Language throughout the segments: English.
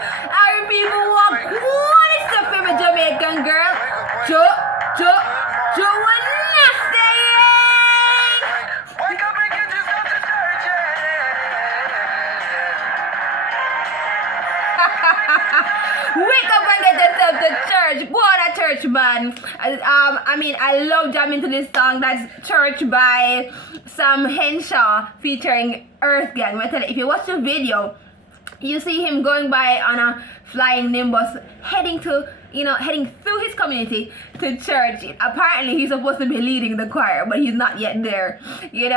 Our people walk. What is the favorite Jamaican girl? Jo Jo Johanna saying. Wake up and get yourself to church. Wake up and get yourself to church. Go on a church, man. I mean, I love jamming to this song. That's Church by Samm featuring EARTHGANG. I tell you, if you watch the video, you see him going by on a flying nimbus, heading through his community to church. Apparently, he's supposed to be leading the choir, but he's not yet there. When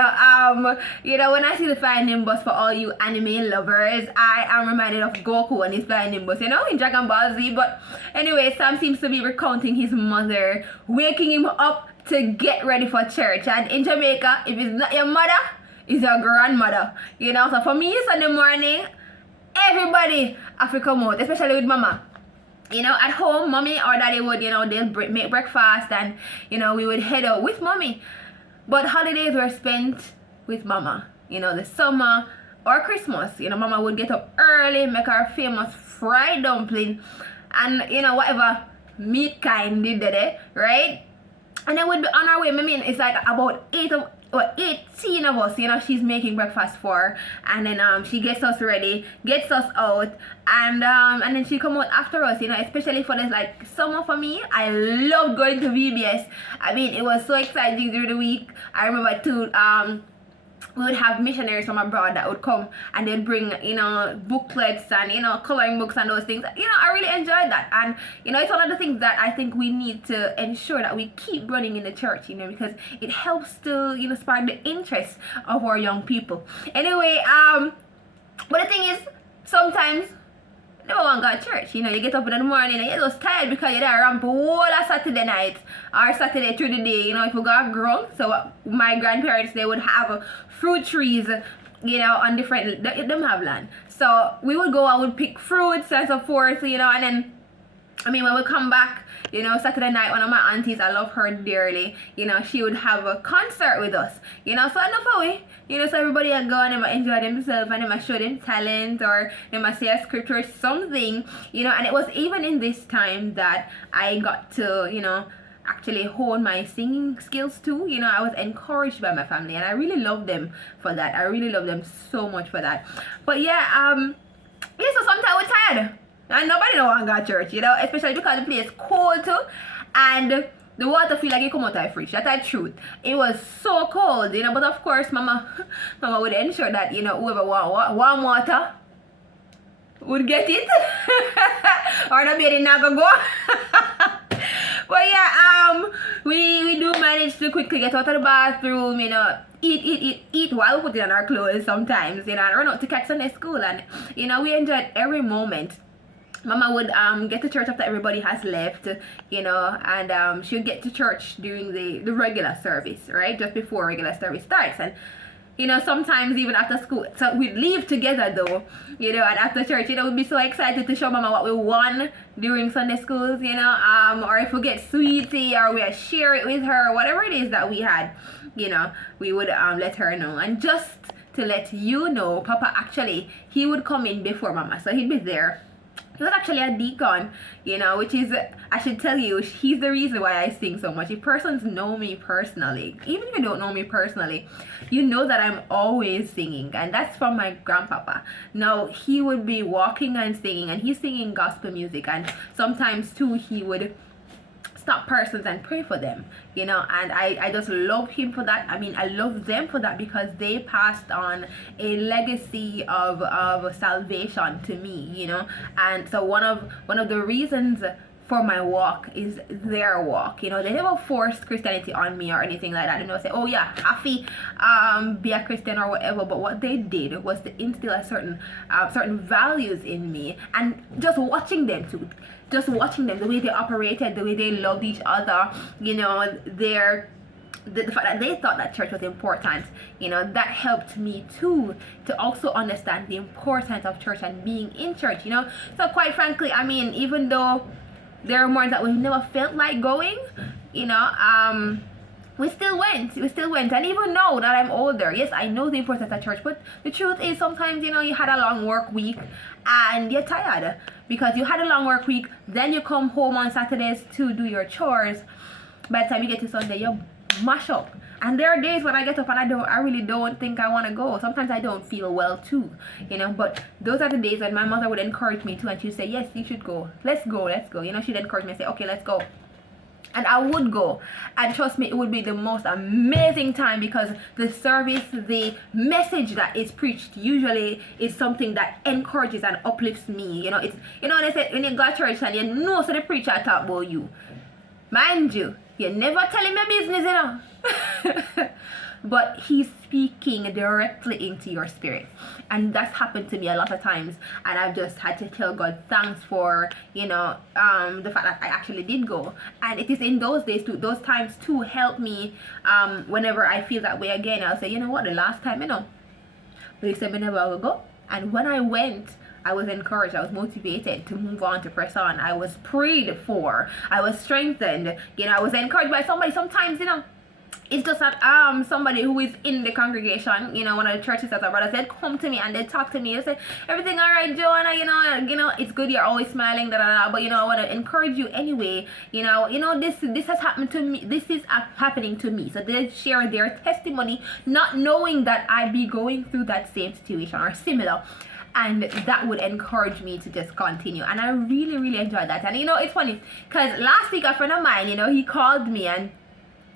I see the flying nimbus, for all you anime lovers, I am reminded of Goku and his flying nimbus, in Dragon Ball Z. But anyway, Samm seems to be recounting his mother, waking him up to get ready for church. And in Jamaica, if it's not your mother, it's your grandmother. So for me, Sunday morning, everybody have to come out, especially with mama. At home, mommy or daddy would, they'll make breakfast and, we would head out with mommy. But holidays were spent with mama. The summer or Christmas, mama would get up early, make our famous fried dumpling and, whatever meat kind did it, right? And then we'd be on our way. I mean, it's like about 18 of us, she's making breakfast for, and then she gets us ready, gets us out, and then she come out after us, especially for this like summer. For me, I loved going to VBS. I mean, it was so exciting through the week. I remember too, we would have missionaries from abroad that would come and they'd bring, booklets and, coloring books and those things. I really enjoyed that. And, it's one of the things that I think we need to ensure that we keep running in the church, because it helps to, spark the interest of our young people. Anyway, but the thing is, sometimes, no one got church. You get up in the morning and you're just tired because you're there ramp all a Saturday night or Saturday through the day. If we got grown, so my grandparents, they would have fruit trees, on different, them have land. So we would go, I would pick fruits and so forth, and then, when we come back, Saturday night, one of my aunties, I love her dearly, she would have a concert with us, so enough of we, so everybody would go and they enjoy themselves and they might show them talent or they might say a script or something, and it was even in this time that I got to, actually hone my singing skills too. I was encouraged by my family and I really love them for that. I really love them so much for that. But yeah, so sometimes we're tired. And nobody don't want to go to church, especially because the place cold too. And the water feel like you come out of the fridge. That's the truth. It was so cold, but of course mama would ensure that, whoever want warm water would get it. Or the baby not gonna go. But yeah, we do manage to quickly get out of the bathroom, eat while we put it on our clothes sometimes, and run out to catch Sunday school, and we enjoyed every moment. Mama would get to church after everybody has left, and she would get to church during the regular service, right? Just before regular service starts. And sometimes even after school, so we'd leave together though, and after church, we'd be so excited to show mama what we won during Sunday schools, or if we get sweetie or we share it with her, whatever it is that we had, we would let her know. And just to let you know, Papa actually, he would come in before mama, so he'd be there. He was actually a deacon, which is, I should tell you, he's the reason why I sing so much. If persons know me personally, even if you don't know me personally, you know that I'm always singing, and that's from my grandpapa. Now, he would be walking and singing, and he's singing gospel music, and sometimes too, he would stop persons and pray for them, and I just love him for that. I mean, I love them for that because they passed on a legacy of salvation to me, and so one of the reasons for my walk is their walk. They never forced Christianity on me or anything like that. They never say, oh yeah, affi, be a Christian or whatever. But what they did was to instill a certain values in me, and just watching them, the way they operated, the way they loved each other, the fact that they thought that church was important, that helped me too to also understand the importance of church and being in church. So quite frankly, I mean, even though there are mornings that we never felt like going, we still went, and even now that I'm older, yes, I know the importance of church, but the truth is sometimes, you had a long work week and you're tired, because you had a long work week, then you come home on Saturdays to do your chores. By the time you get to Sunday, you mash up. And there are days when I get up and I really don't think I want to go. Sometimes I don't feel well too, you know. But those are the days when my mother would encourage me to, and she'd say, yes, you should go. Let's go, let's go. You know, she'd encourage me and say, okay, let's go. And I would go, and trust me, it would be the most amazing time, because the service, the message that is preached usually is something that encourages and uplifts me. You know, it's, you know, they say when you go to church and you know, so the preacher talk about you, mind you, you never tell him your business, you know. But he's speaking directly into your spirit, and that's happened to me a lot of times, and I've just had to tell God thanks for, you know, the fact that I actually did go. And it is in those days too, those times too, help me whenever I feel that way again. I'll say, you know what, the last time, you know, they said me never will go, and when I went, I was encouraged, I was motivated to move on, to press on. I was prayed for, I was strengthened, you know, I was encouraged by somebody. Sometimes, you know, it's just that somebody who is in the congregation, you know, one of the churches that our brothers, they'd come to me and they'd talk to me and say, everything all right, Joanna, you know, it's good, you're always smiling, da, da, da, but you know, I want to encourage you anyway, you know, this has happened to me, this is happening to me. So they share their testimony, not knowing that I'd be going through that same situation or similar. And that would encourage me to just continue. And I really, really enjoyed that. And you know, it's funny, because last week a friend of mine, you know, he called me and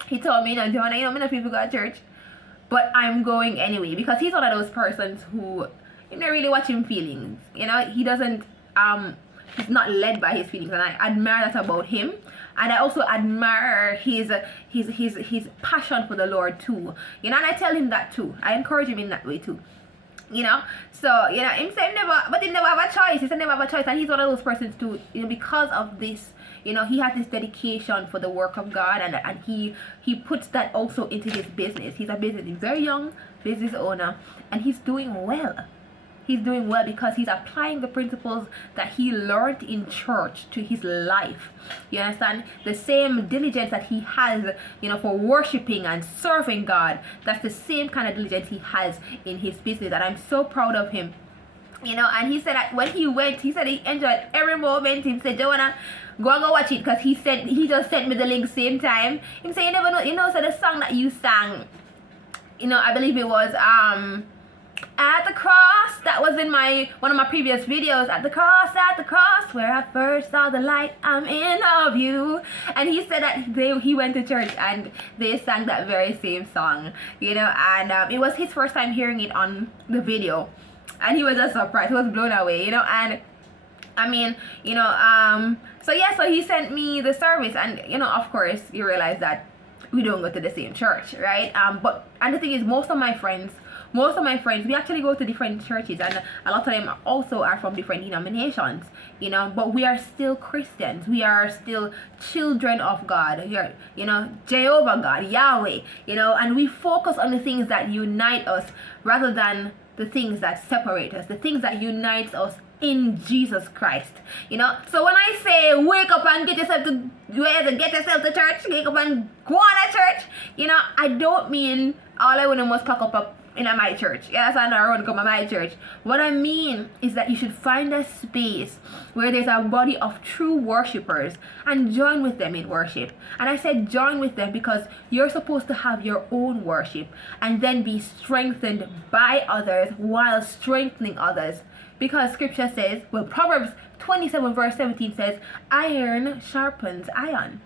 he told me, you know, Joanna, you know, I'm not people go to church, but I'm going anyway, because he's one of those persons who, you know, really watching feelings. You know, he doesn't, he's not led by his feelings, and I admire that about him. And I also admire his passion for the Lord too. You know, and I tell him that too. I encourage him in that way too. You know, so you know, him say he never have a choice. He said never have a choice, and he's one of those persons too. You know, because of this, you know, he has this dedication for the work of God, and he puts that also into his business. He's a business, he's very young business owner, and he's doing well. He's doing well because he's applying the principles that he learned in church to his life. You understand? The same diligence that he has, you know, for worshiping and serving God, that's the same kind of diligence he has in his business. And I'm so proud of him. You know, and he said that when he went, he said he enjoyed every moment. He said, Joanna, go and go watch it, because he said he just sent me the link same time. He said, you never know, you know, so the song that you sang, you know, I believe it was at the cross, that was in one of my previous videos. At the cross, where I first saw the light, I'm in of you. And he said that he went to church and they sang that very same song, you know, and it was his first time hearing it on the video, and he was just surprised, he was blown away, you know. And I mean, you know, so yeah, so he sent me the service, and you know, of course, you realize that we don't go to the same church, right? But the thing is, most of my friends, we actually go to different churches, and a lot of them also are from different denominations, you know, but we are still Christians. We are still children of God. We are, you know, Jehovah God, Yahweh, you know, and we focus on the things that unite us rather than the things that separate us, the things that unites us in Jesus Christ, you know. So when I say wake up and get yourself to church, wake up and go on a church, you know, I don't mean all I want to must pack up in my church. Yes, I know I want to come to my church. What I mean is that you should find a space where there's a body of true worshipers and join with them in worship. And I said join with them because you're supposed to have your own worship and then be strengthened by others while strengthening others. Because scripture says, well, Proverbs 27 verse 17 says, iron sharpens iron,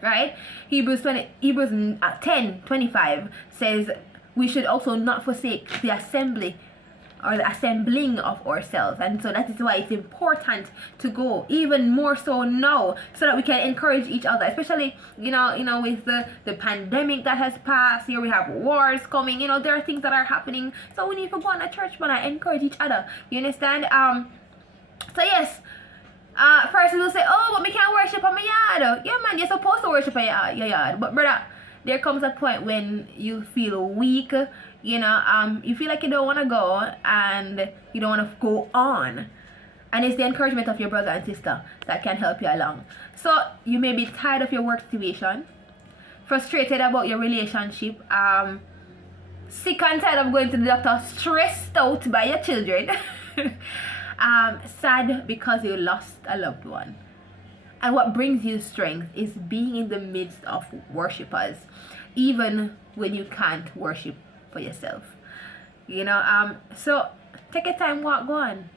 right? Hebrews 10:25 says, we should also not forsake the assembly or the assembling of ourselves. And so that is why it's important to go, even more so now, so that we can encourage each other, especially, you know, with the pandemic that has passed. Here we have wars coming, you know, there are things that are happening. So we need to go on a church, man, and encourage each other. You understand? So yes, first we'll say, oh, but we can't worship on my yard. Yeah, man, you're supposed to worship on your yard. But brother, there comes a point when you feel weak, you know, you feel like you don't want to go and you don't want to go on. And it's the encouragement of your brother and sister that can help you along. So you may be tired of your work situation, frustrated about your relationship, sick and tired of going to the doctor, stressed out by your children. sad because you lost a loved one. And what brings you strength is being in the midst of worshipers, even when you can't worship for yourself. So take a time, walk, go on.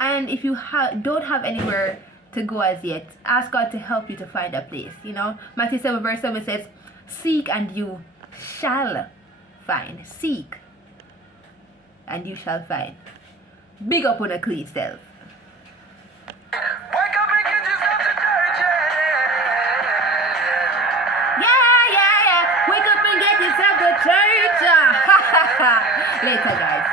And if you don't have anywhere to go as yet, ask God to help you to find a place. Matthew 7 verse 7 says, seek and you shall find. Seek and you shall find. Big up on a clean self. Wake up and get yourself to church. Yeah. Wake up and get yourself to church. Later, guys.